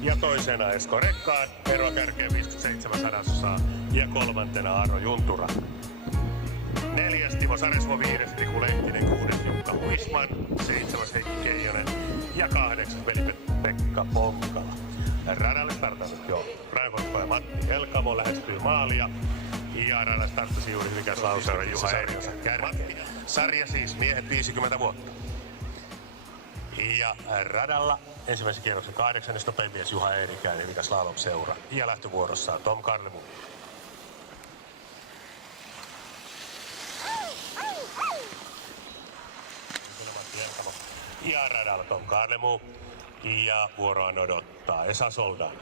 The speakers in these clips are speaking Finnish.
Ja toisena Esko Rekkaan, eroa kärkeen 57 sadasosaa. Ja kolmantena Arno Juntura. Neljäs Timo Saresvo, viides Riku Lehtinen, kuudes Jukka Huisman, seitsemäs Heikki Keijonen ja kahdeksas Veli-Pekka Ponkala. Radalle startannut jo Raivokko ja Matti Helkamo lähestyy maalia. Ja radalle starttasi juuri Hyvikäs Lauseura Juha Eerikäs kärkeen. Sarja siis miehet 50 vuotta. Ja radalla ensimmäisen kierroksen 8. nopeamies Juha Eerikäinen, Hyvikäs Lauseura. Ja lähtövuorossa on Tom Karlemu. Ja radalla Tom Karlemu. Ja vuoroaan odottaa Esa Soldan.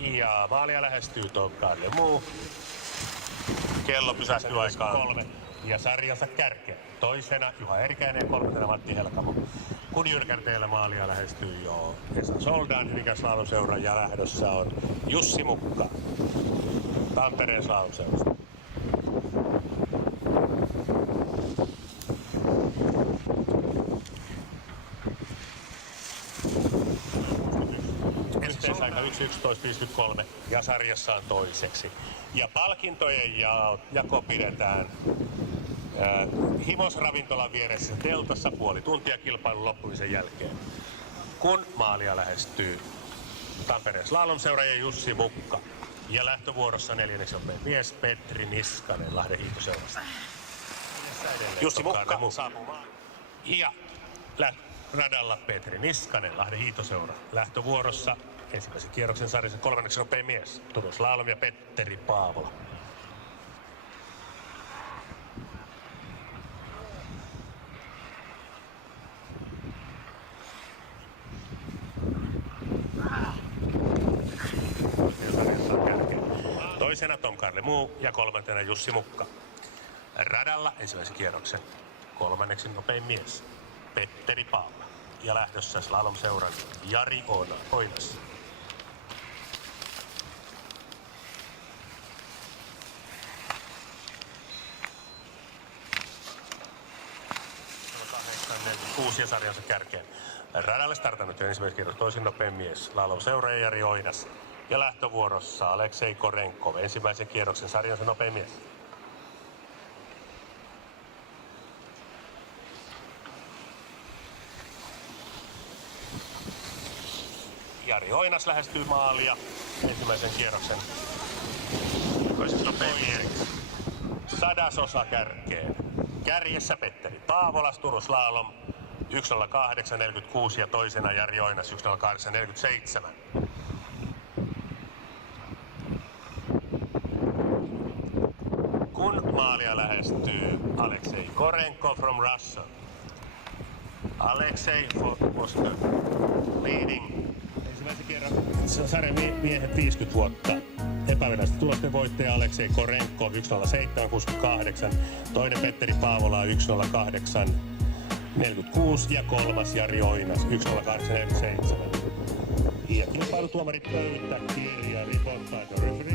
Ja maalia lähestyy Tom Karlemu. Kello pysähtyy aikaan 3. Ja sarjansa kärkeen. Toisena Juha Eerikäinen, kolmantena Matti Helkamo. Kun jyrkänteellä maalia lähestyy jo Esa Soldan, Hyvikäs Slalomseura ja lähdössä on Jussi Mukka Tampereen Slalomseurasta. Yhteisaika 1.11.53 ja sarjassa on toiseksi. Ja palkintojen jako pidetään Himos-ravintolan vieressä teltassa puoli tuntia kilpailun loppumisen jälkeen. Kun maalia lähestyy Tampereen Slalomseura ja Jussi Mukka. Ja lähtövuorossa neljänneksi on mies Petri Niskanen Lahden hiihtoseurasta. Jussi Mukka saapuu ja radalla Petri Niskanen Lahden hiihtoseura. Lähtövuorossa ensimmäisen kierroksen sarjassa kolmanneksi nopein mies Turun Slalom ja Petteri Paavola. Toisena Tom Karlemu ja kolmantena Jussi Mukka. Radalla ensimmäisen kierroksen kolmanneksi nopein mies Petteri Paavola. Ja lähdössä Slalomseuran Jari Oinas. Ja sarjansa kärkeen. Radalle startannut jo ensimmäisen kierros toisin nopein mies Slalomseura ja Jari Oinas. Ja lähtövuorossa Aleksei Korenkov, ensimmäisen kierroksen sarjansa nopein mies. Jari Oinas lähestyy maalia ensimmäisen kierroksen toiseksi nopein mies. Sadasosa kärkeen. Kärjessä Petteri Paavola, Turun Slalom 1.08.46 ja toisena Jari Oinas 1.08.47. Kun maalia lähestyy Aleksei Korenkov from Russia. Aleksei was leading. Ensimmäisen kerran sarjan miehet 50 vuotta. Epävirallisesti tulosten voittaja Aleksei Korenkov 1.07.68. Toinen Petteri Paavola 1.08.46 ja kolmas Jari Oinas 1.08.47. Ja kilpailutuomarit pöytä, kirja, report by the referee.